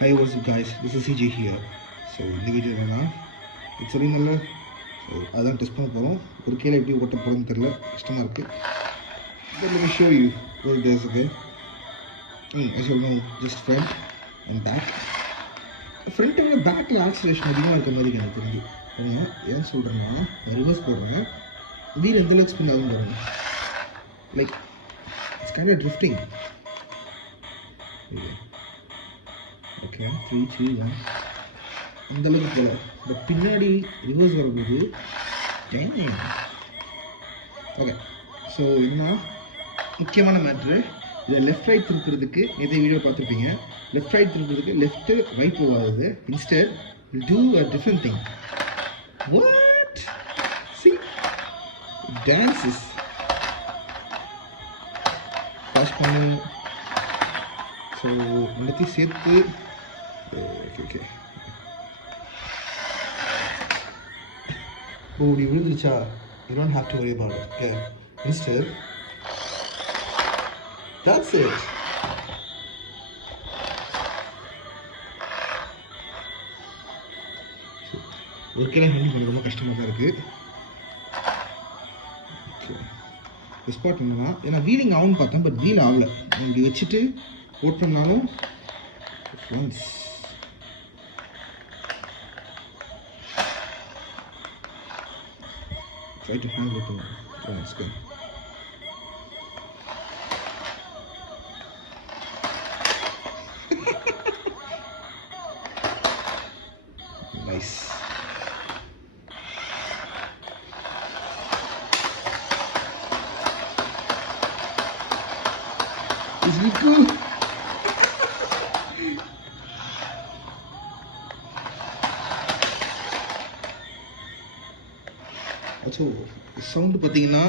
Hi, what's up guys? This is CJ here. So இந்த வீடியோ என்னன்னா இது சொல்லியிருந்தேன்ல, ஸோ அதான் டெஸ்ட் பண்ண போகிறோம். ஒரு கீழே எப்படி ஓட்ட போகிறோன்னு தெரியல, கஷ்டமாக இருக்குது. But let me show you what it is, okay? As you all know, just front and back. ஃப்ரண்ட்டை விட பேக்கில் ஆக்சிலேஷன் அதிகமாக இருக்க மாதிரி எனக்கு தெரிஞ்சு. ஏன் சொல்கிறேன்னா, ரிவர்ஸ் போடுறேன், வீல் எந்த அளவுக்கு ஸ்பின் ஆகும் பாருங்க. Like it's kind of drifting. Okay 3 2 1 அந்த அளவுக்கு போகல. பட் பின்னாடி ரிவர்ஸ் வரும்போது ஓகே. ஸோ என்ன முக்கியமான மேட்ரு, இதை லெஃப்ட் ரைட் திருப்புறதுக்கு எதை வீடியோ பார்த்துருப்பீங்க. லெஃப்ட் ரைட் திருப்புறதுக்கு லெஃப்ட்டு ரைட் போகாது. Instead do a different thing. What she dances pass பண்ணு. ஸோ எல்லாத்தையும் சேர்த்து ஓகே ஓ இப்படி விழுந்துருச்சா, you don't have to worry about it. Okay, instead that's it. ஒரு கிலோ ஹேண்டில் பண்ண ரொம்ப கஷ்டமாக தான் இருக்குது. ஓகே ஸ்பாட் என்னன்னா, ஏன்னா வீலிங் ஆகும்னு பார்த்தேன், பட் வீல் ஆகலை. இப்படி வச்சுட்டு ஓட்டினோம்னாலும் once try to handle it on screen. Nice. Is it cool? So sound பார்த்தீங்கன்னா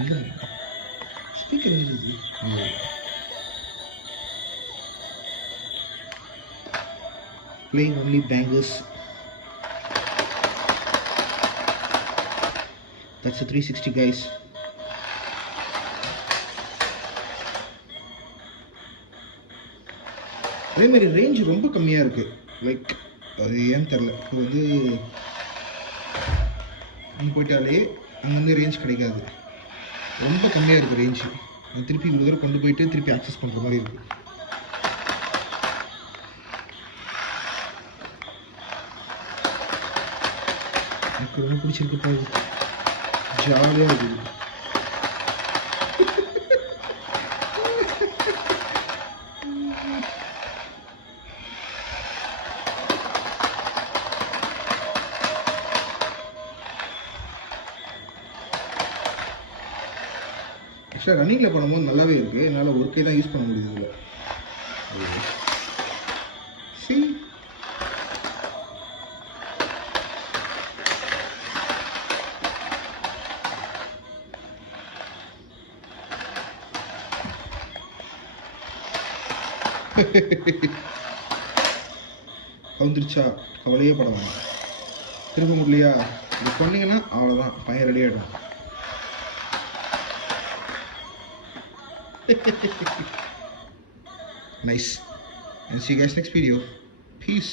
இல்லை ஸ்பீக்கர் இருக்குது. playing only bangers. That's a 360 guys. அதே மாதிரி ரேஞ்ச் ரொம்ப கம்மியாக இருக்குது. லைக் அது ஏன்னு தெரில. இப்போ வந்து அங்கே போயிட்டாலே அங்கேருந்து ரேஞ்ச் கிடைக்காது, ரொம்ப கம்மியாக இருக்குது ரேஞ்சு. திருப்பி ஒரு தடவை கொண்டு போயிட்டு திருப்பி ஆக்சஸ் பண்ணுற மாதிரி இருக்குது. எனக்கு ரொம்ப பிடிச்சிருக்கு பாரு, ஜாலியாக இருக்குது. ஆக்சுவலாக ரன்னிங்கில் பண்ணும்போது நல்லாவே இருக்குது, என்னால் ஒரு கை தான் யூஸ் பண்ண முடியுது இதில். சி வந்துருச்சா, கவலையே பட வேணாம். திரும்ப முடியலையா, இது சொன்னீங்கன்னா அவ்வளோதான், பையன் ரெடி ஆகிடும். Nice. And see you guys next video. Peace.